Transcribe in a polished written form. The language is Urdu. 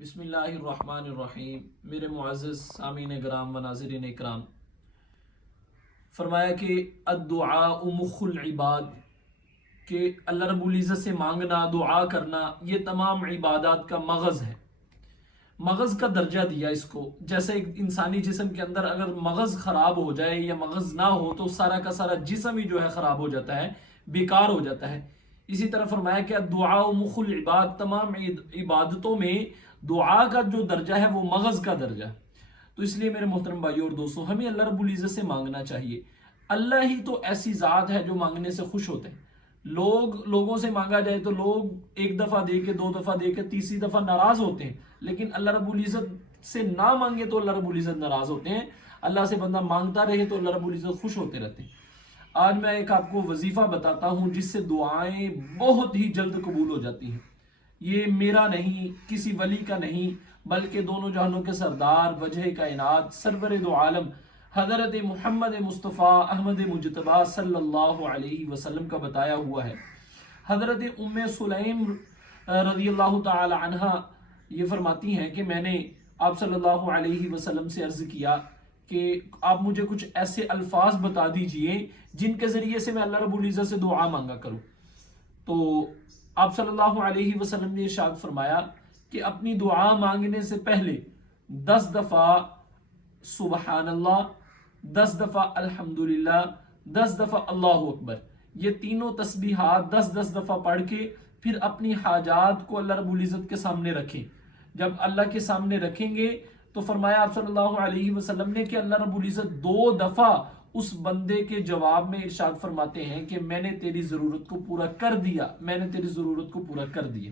بسم اللہ الرحمن الرحیم۔ میرے معزز سامعین کرام و ناظرین اکرام، فرمایا کہ الدعاء مخ العباد، کہ اللہ رب العزت سے مانگنا، دعا کرنا، یہ تمام عبادات کا مغز ہے۔ مغز کا درجہ دیا اس کو، جیسے ایک انسانی جسم کے اندر اگر مغز خراب ہو جائے یا مغز نہ ہو تو سارا کا سارا جسم ہی جو ہے خراب ہو جاتا ہے، بیکار ہو جاتا ہے۔ اسی طرح فرمایا کہ دعا مخ العباد، تمام عبادتوں میں دعا کا جو درجہ ہے وہ مغز کا درجہ ہے۔ تو اس لیے میرے محترم بھائیو اور دوستو، ہمیں اللہ رب العزت سے مانگنا چاہیے۔ اللہ ہی تو ایسی ذات ہے جو مانگنے سے خوش ہوتے ہیں۔ لوگوں سے مانگا جائے تو لوگ ایک دفعہ دے کے، دو دفعہ دے کے، تیسری دفعہ ناراض ہوتے ہیں، لیکن اللہ رب العزت سے نہ مانگے تو اللہ رب العزت ناراض ہوتے ہیں۔ اللہ سے بندہ مانگتا رہے تو اللہ رب العزت خوش ہوتے رہتے ہیں۔ آج میں ایک آپ کو وظیفہ بتاتا ہوں جس سے دعائیں بہت ہی جلد قبول ہو جاتی ہیں۔ یہ میرا نہیں، کسی ولی کا نہیں، بلکہ دونوں جہانوں کے سردار، وجہ کائنات، سرور دو عالم حضرت محمد مصطفیٰ احمد مجتبیٰ صلی اللہ علیہ وسلم کا بتایا ہوا ہے۔ حضرت ام سلیم رضی اللہ تعالی عنہ یہ فرماتی ہیں کہ میں نے آپ صلی اللہ علیہ وسلم سے عرض کیا کہ آپ مجھے کچھ ایسے الفاظ بتا دیجئے جن کے ذریعے سے میں اللہ رب العزت سے دعا مانگا کروں۔ تو آپ صلی اللہ علیہ وسلم نے ارشاد فرمایا کہ اپنی دعا مانگنے سے پہلے 10 دفعہ سبحان اللہ، 10 دفعہ الحمدللہ، 10 دفعہ اللہ اکبر، یہ تینوں تسبیحات 10 دفعہ پڑھ کے پھر اپنی حاجات کو اللہ رب العزت کے سامنے رکھیں۔ جب اللہ کے سامنے رکھیں گے تو فرمایا آپ صلی اللہ علیہ وسلم نے کہ اللہ رب العزت 2 دفعہ اس بندے کے جواب میں ارشاد فرماتے ہیں کہ میں نے تیری ضرورت کو پورا کر دیا، میں نے تیری ضرورت کو پورا کر دیا۔